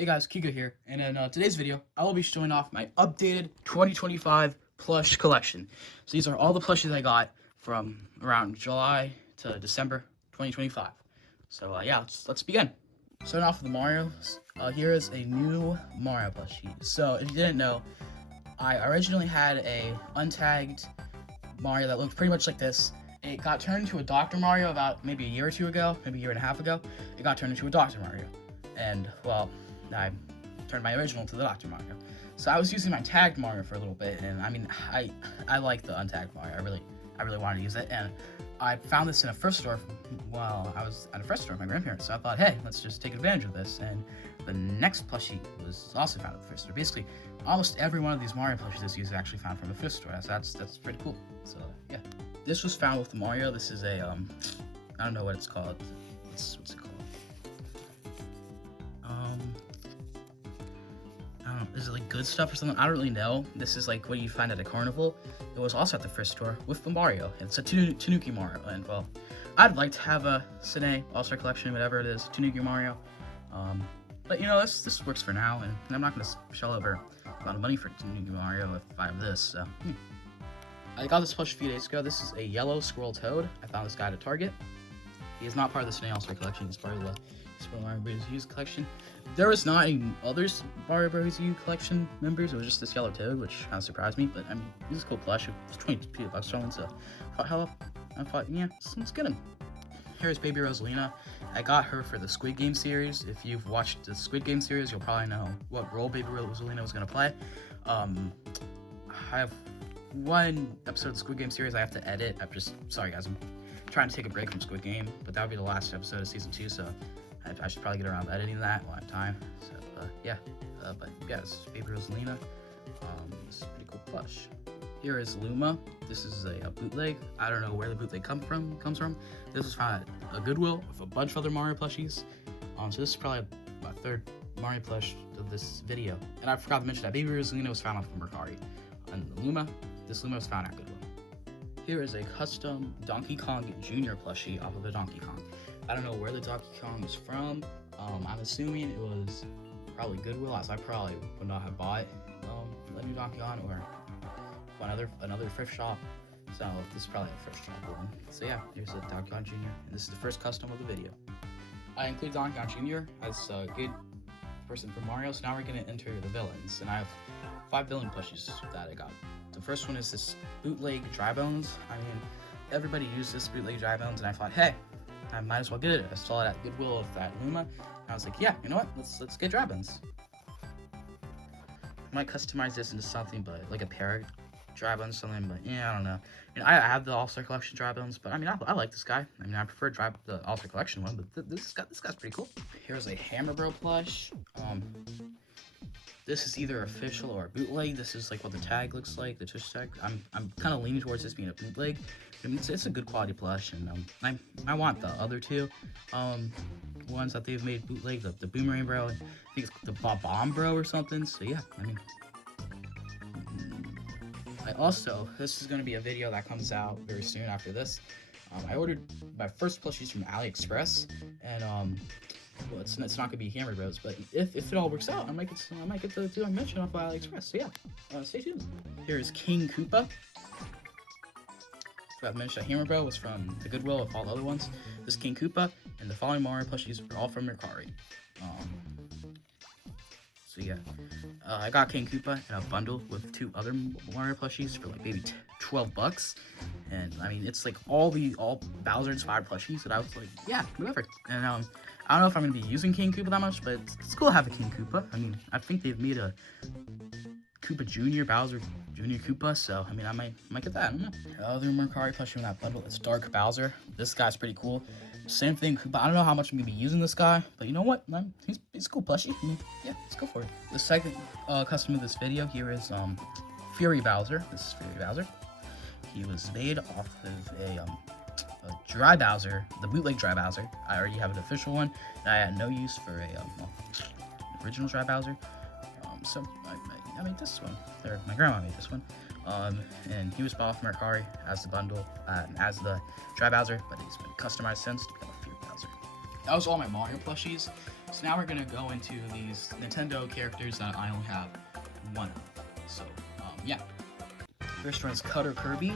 Hey guys, Kika here, and in today's video, I will be showing off my updated 2025 plush collection. So these are all the plushes I got from around July to December 2025. So yeah, let's begin. Starting off with the Marios, here is a new Mario plushie. So if you didn't know, I originally had a untagged Mario that looked pretty much like this. It got turned into a Dr. Mario about maybe a year or two ago, maybe a year and a half ago. It got turned into a Dr. Mario. And, well, I turned my original to the Dr. Mario. So I was using my tagged Mario for a little bit, and I mean, I like the untagged Mario. I really wanted to use it, and I found this in a thrift store while I was at a thrift store with my grandparents. So I thought, hey, let's just take advantage of this. And the next plushie was also found at the thrift store. Basically, almost every one of these Mario plushies this is actually found from a thrift store. So that's pretty cool. So yeah, this was found with the Mario. This is a I don't know what it's called. What's it called? I don't know, is it like good stuff or something? I don't really know. This is like what you find at a carnival. It was also at the thrift store with the Mario. It's a Tanuki Mario, and well, I'd like to have a Sine All-Star Collection, whatever it is, Tanuki Mario. But you know, this works for now, and I'm not gonna shell over a lot of money for Tanuki Mario if I have this. So I got this plush a few days ago. This is a yellow squirrel toad. I found this guy at a Target. He is not part of the Sine All-Star Collection. He's part of the Super Mario Bros. U collection. There was not any other Mario Bros. U collection members. It was just this yellow toad, which kind of surprised me. But I mean, this is a cool plush. It was $22 selling, so I thought, yeah, let's get him. Here's Baby Rosalina. I got her for the Squid Game series. If you've watched the Squid Game series, you'll probably know what role Baby Rosalina was gonna play. I have one episode of the Squid Game series I have to edit. Sorry guys, I'm trying to take a break from Squid Game, but that would be the last episode of season 2, so I should probably get around to editing that while I have time. So yeah, but yeah, this is Baby Rosalina. This is a pretty cool plush. Here is Luma. This is a bootleg. I don't know where the bootleg comes from. This was found at a Goodwill with a bunch of other Mario plushies. So this is probably my third Mario plush of this video. And I forgot to mention that Baby Rosalina was found off of Mercari. And this Luma was found at Goodwill. Here is a custom Donkey Kong Jr. plushie off of a Donkey Kong. I don't know where the Donkey Kong is from. I'm assuming it was probably Goodwill, as I probably would not have bought a new Donkey Kong or another thrift shop. So this is probably a thrift shop one. So yeah, here's a Donkey Kong Jr. and this is the first custom of the video. I include Donkey Kong Jr. as a good person for Mario. So now we're gonna enter the villains, and I have 5 villain plushies that I got. The first one is this bootleg Dry Bones. I mean, everybody used this bootleg Dry Bones, and I thought, hey, I might as well get it. I saw it at Goodwill with that Luma, and I was like, yeah, you know what? Let's get Dry Bones. I might customize this into something, but like a pair of Dry Bones, something. But yeah, I don't know. And I have the All-Star Collection Dry Bones, but I mean, I like this guy. I mean, I prefer the All-Star Collection one, but this guy's pretty cool. Here's a Hammer Bro plush. This is either official or bootleg. This is like what the tag looks like, the tush tag. I'm kind of leaning towards this being a bootleg. I mean, it's a good quality plush, and I want the other two ones that they've made bootleg, the Boomerang Bro, and I think it's the Bomb Bro or something. So yeah, I mean, this is going to be a video that comes out very soon after this. I ordered my first plushies from AliExpress, and well, it's not gonna be Hammer Bros, but if it all works out, I might get to do a mention off of AliExpress. So yeah, stay tuned. Here is King Koopa. So I've mentioned that Hammer Bro was from the Goodwill with all the other ones. This King Koopa and the following Mario plushies are all from Mercari. So yeah, I got King Koopa in a bundle with 2 other Mario plushies for like maybe $12, and I mean, it's like all Bowser inspired plushies, and I was like, yeah, whatever. And I don't know if I'm gonna be using King Koopa that much, but it's cool to have a King Koopa. I mean, I think they've made a Koopa Jr. Bowser Jr. Koopa, so I mean, I might get that. I don't know. The other Mercari plushie in that bundle is Dark Bowser. This guy's pretty cool. Same thing, Koopa. I don't know how much I'm gonna be using this guy, but you know what? He's a cool plushie. I mean, yeah, let's go for it. The second custom of this video here is Fury Bowser. This is Fury Bowser. He was made off of a Dry Bowser, the bootleg Dry Bowser. I already have an official one, and I had no use for a original Dry Bowser. So I made this one. My grandma made this one. And he was bought off Mercari as the bundle, as the Dry Bowser, but he's been customized since to become a Fury Bowser. That was all my Mario plushies. So now we're gonna go into these Nintendo characters that I only have one of. So, yeah. First one is Cutter Kirby.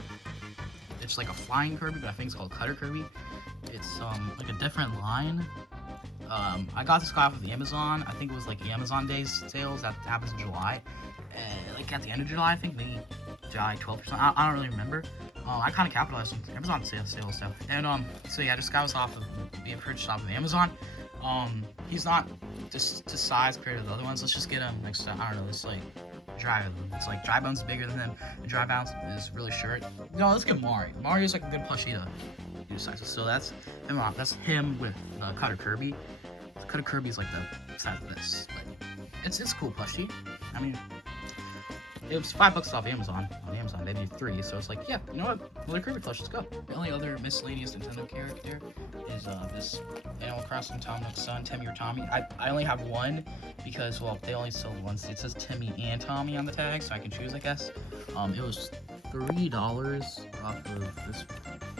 It's like a flying Kirby, but I think it's called Cutter Kirby. It's like a different line. I got this guy off of Amazon. I think it was like Amazon Days sales that happens in July. Like at the end of July, I think, maybe July 12th or something. I don't really remember. I kind of capitalized on Amazon sales stuff. And so yeah, this guy was off of being purchased off of Amazon. He's not just to size compared to the other ones. Let's just get him next to, I don't know, it's like it's like Dry Bones is bigger than him, and Dry Bones is really short. No, let's get Mario. Mario's like a good plushie to do sizes. So that's him with Cutter Kirby. Cutter Kirby's like the size of this, but it's cool plushie. I mean, it was $5 off Amazon. On Amazon, they did 3, so it's like, yeah, you know what? Another Kirby plush, let's go. The only other miscellaneous Nintendo character is this Animal Crossing Tom Nook's son, Timmy or Tommy. I only have one because, well, they only sold one. It says Timmy and Tommy on the tag, so I can choose, I guess. It was $3 off of this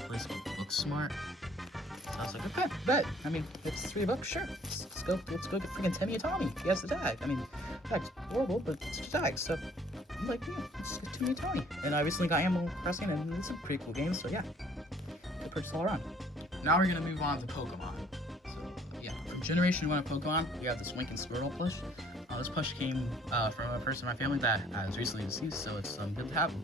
place called Booksmart. So I was like, okay, bet. I mean, it's $3, sure. Let's go get freaking Timmy and Tommy. He has the tag. I mean, the tag's horrible, but it's just a tag, so I'm like, yeah, it's Timmy and Tommy. And I recently got Animal Crossing, and it's a pretty cool game, so yeah. Good purchase all around. Now we're gonna move on to Pokemon. So yeah, from Generation 1 of Pokemon, we have this Winking Squirtle plush. This plush came from a person in my family that is recently deceased, so it's good to have him.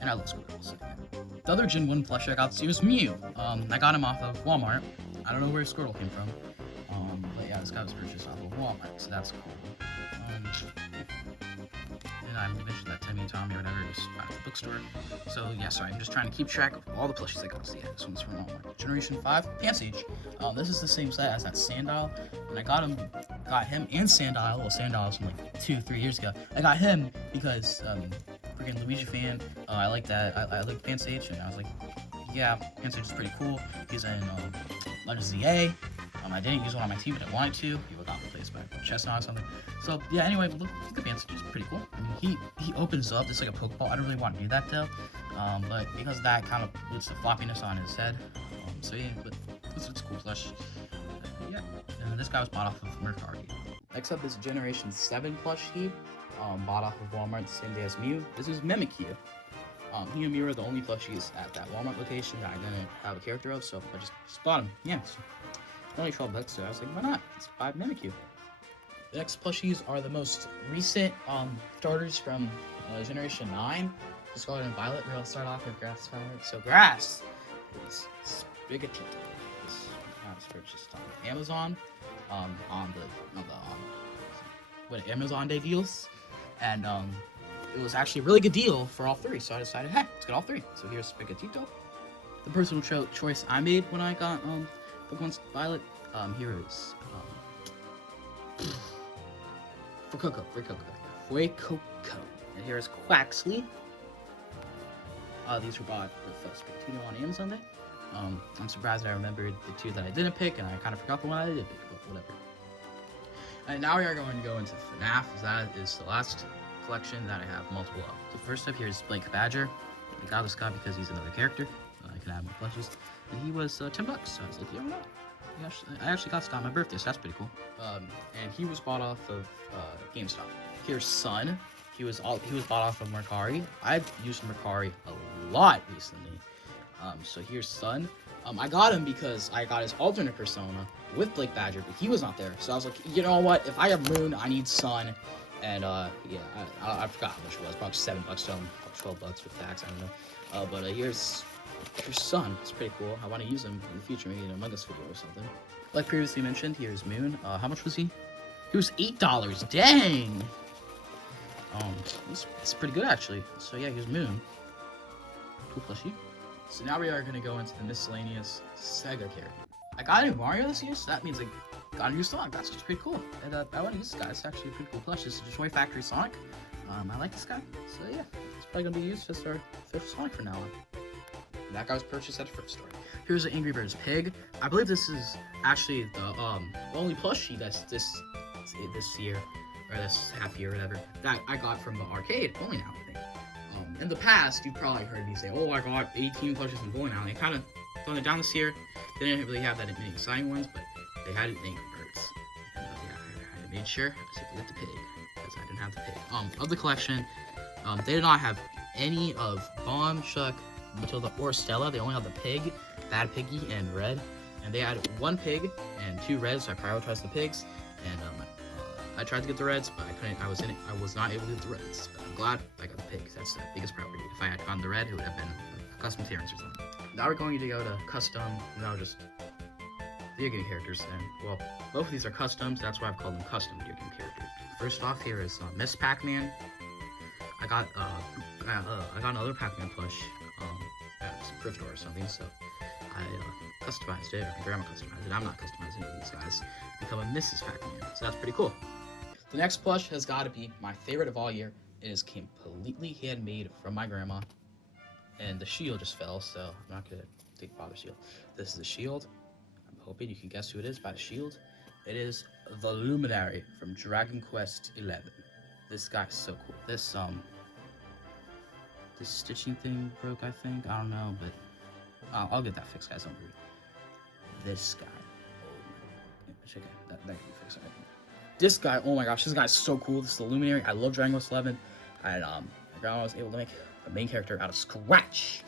And I love Squirtles. The other Gen 1 plush I got this year was Mew. I got him off of Walmart. I don't know where Squirtle came from. But yeah, this guy was purchased off of Walmart, so that's cool. And I mentioned that Timmy and Tommy or whatever was at the bookstore. So yeah, sorry, I'm just trying to keep track of all the plushies I got. So yeah, this one's from Walmart. Generation 5, Pansage. This is the same set as that Sandile, and I got him and Sandile. Well, Sandile's from like 2-3 years ago. I got him because freaking Luigi fan. I like that. I like Pansage, and I was like, yeah, Pansage is pretty cool. He's in Legend of ZA. I didn't use one on my team, but I wanted to. He got replaced by Chestnut or something. So yeah, anyway, look at Pansage, is pretty cool. I mean, he opens up just like a Pokeball. I don't really want to do that though, but because of that kind of puts the floppiness on his head. So yeah, but it's a cool plush. Yeah, and this guy was bought off of Mercari. Next up is Generation 7 plushie, bought off of Walmart the same day as Mew. This is Mimikyu. He and Mew are the only plushies at that Walmart location that I didn't have a character of, so I just bought him. Yeah. So only $12, so I was like, why not? Let's buy Mimikyu. The next plushies are the most recent starters from Generation 9. Scarlet and Violet. We'll start off with Grass Fire. So Grass is Sprigatito. This was purchased on Amazon on Amazon Day deals, and it was actually a really good deal for all 3. So I decided, hey, let's get all 3. So here's Sprigatito. The personal choice I made when I got Pokemon Violet, here is Fuecoco. And here is Quaxly. These were bought with Sprigatito on Amazon Day. I'm surprised I remembered the 2 that I didn't pick, and I kind of forgot the one I did pick, but whatever. And now we are going to go into FNAF, as that is the last collection that I have multiple of. So first up here is Blake Badger. I got this guy because he's another character. I can add more plushies. And he was $10, so I was like, yeah, why not? I actually got this guy on my birthday, so that's pretty cool. And he was bought off of GameStop. Here's Sun. He was bought off of Mercari. I've used Mercari a lot recently. So here's Sun. I got him because I got his alternate persona with Blake Badger, but he was not there. So I was like, you know what? If I have Moon, I need Sun. And yeah, I forgot how much it was. Probably $7 to him, 12 bucks with tax. I don't know. But here's Sun. It's pretty cool. I want to use him in the future, maybe in a Among Us video or something. Like previously mentioned, here's Moon. How much was he? He was $8. Dang. It's pretty good actually. So yeah, here's Moon. Cool plushie. So now we are gonna go into the miscellaneous Sega character. I got a new Mario this year, so that means I got a new Sonic. That's just pretty cool. And I want to use this guy. It's actually a pretty cool plush. This is Joy Factory Sonic. I like this guy. So yeah, it's probably gonna be used as our fifth Sonic from now on. And that guy was purchased at a thrift store. Here's an Angry Birds pig. I believe this is actually the only plushie that's this year, or this half year, or whatever, that I got from the arcade only now, I think. In the past, you've probably heard me say, oh, I got 18 plushies from Bowling Alley. It kind of going down this year, they didn't really have that many exciting ones, but they had Angry Birds. And yeah, I made sure to get the pig because I didn't have the pig. Of the collection, they did not have any of Bomb, Chuck, Matilda, or Stella. They only had the pig, Bad Piggy, and Red. And they had one pig and two reds, so I prioritized the pigs. And I tried to get the reds, but I couldn't. I was not able to get the reds. But I'm glad I got the pig. That's the biggest priority. If I had gotten the red, it would have been a custom clearance or something. Now we're going to go to custom. Just video game characters. And well, both of these are customs. That's why I've called them custom video game characters. First off, here is Miss Pac-Man. I got another Pac-Man plush at some thrift store or something. So I customized it. Or my grandma customized it. I'm not customizing it. These guys become a Mrs. Pac-Man. So that's pretty cool. The next plush has got to be my favorite of all year. It is completely handmade from my grandma. And the shield just fell, so I'm not going to take Father's shield. This is the shield. I'm hoping you can guess who it is by the shield. It is the Luminary from Dragon Quest XI. This guy's so cool. This stitching thing broke, I think. I don't know, but I'll get that fixed, guys. Don't worry. This guy. Okay, that can be fixed. Right? This guy, oh my gosh, this guy's so cool. This is the Luminary. I love Dragon Quest XI. And my grandma was able to make the main character out of scratch.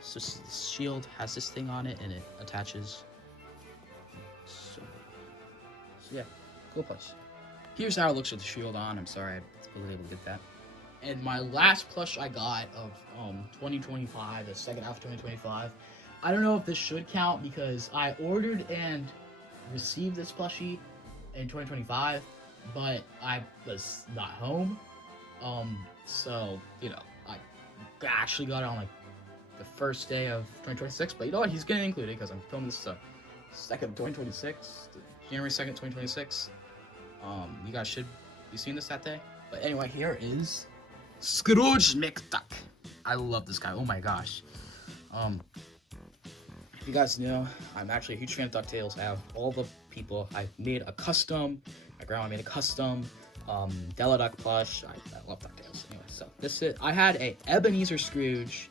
So this shield has this thing on it, and it attaches. So yeah, cool plush. Here's how it looks with the shield on. I'm sorry I wasn't able to get that. And my last plush I got of 2025, the second half of 2025. I don't know if this should count because I ordered and received this plushie in 2025, but I was not home. So, I actually got it on, the first day of 2026, but you know what, he's getting included, because I'm filming this, 2nd of 2026, January 2nd, 2026, you guys should be seeing this that day, but anyway, here is Scrooge McDuck. I love this guy, oh my gosh. If you guys know, I'm actually a huge fan of DuckTales. I have all the people. I've made a custom, my grandma made a custom, Della Duck plush. I love DuckTales. Anyway, so this is. I had a Ebenezer Scrooge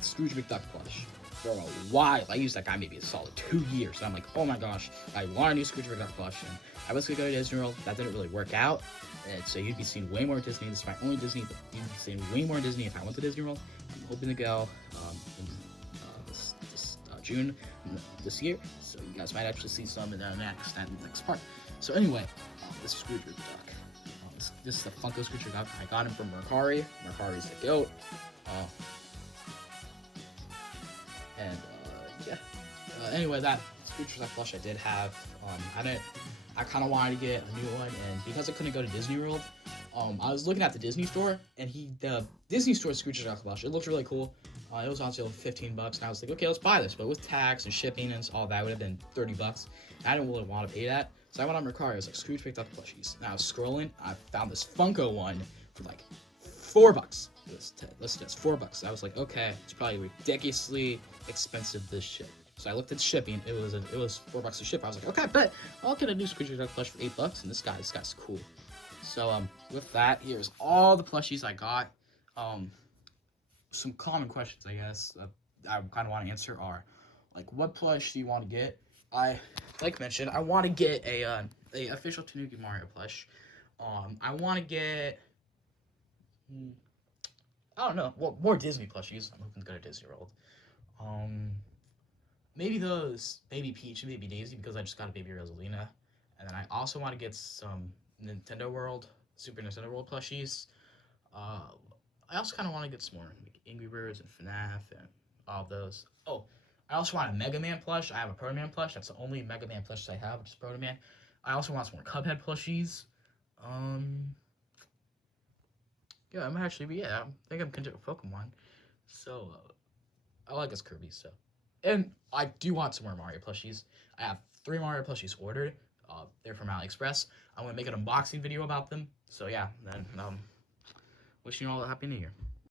McDuck plush for a while. I used that guy maybe a solid 2 years. And I'm like, oh my gosh, I want a new Scrooge McDuck plush. And I was gonna go to Disney World. That didn't really work out. And so you'd be seeing way more Disney. This is my only Disney. But you'd be seeing way more Disney if I went to Disney World. I'm hoping to go in this June this year. So you guys might actually see some in the next part. So anyway, this is Scrooge McDuck. This is the Funko Scrooge McDuck. I got him from Mercari. Mercari's the goat. Yeah. Anyway, that Scrooge McDuck plush I did have. I kind of wanted to get a new one, and because I couldn't go to Disney World, I was looking at the Disney store, and the Disney store Scrooge McDuck plush. It looked really cool. It was on sale for $15, and I was like, okay, let's buy this. But with tax and shipping and all that, would have been $30. I didn't really want to pay that, so I went on Mercari. I was like, Scrooge McDuck plushies. Now I was scrolling, I found this Funko one for like $4. It's $4. I was like, okay, it's probably ridiculously expensive, this shit. So I looked at the shipping. It was $4 to ship. I was like, okay, but I'll get a new Scrooge McDuck plush for $8. And this guy's cool. So with that, here's all the plushies I got. Some common questions, I guess, I kind of want to answer are, like, what plush do you want to get? Like mentioned, I want to get a official Tanuki Mario plush. I want to get, I don't know, well, more Disney plushies. I'm hoping to go to Disney World. Maybe those Baby Peach and Baby Daisy, because I just got a Baby Rosalina. And then I also want to get some Super Nintendo World plushies. I also kind of want to get some more Angry Birds and FNAF and all of those. Oh, I also want a Mega Man plush. I have a Proto Man plush. That's the only Mega Man plush I have, which is Proto Man. I also want some more Cuphead plushies. Yeah, I think I'm content with Pokemon. So, I like this Kirby, so. And I do want some more Mario plushies. I have 3 Mario plushies ordered. They're from AliExpress. I'm going to make an unboxing video about them. So, yeah, then, wishing you all a Happy New Year.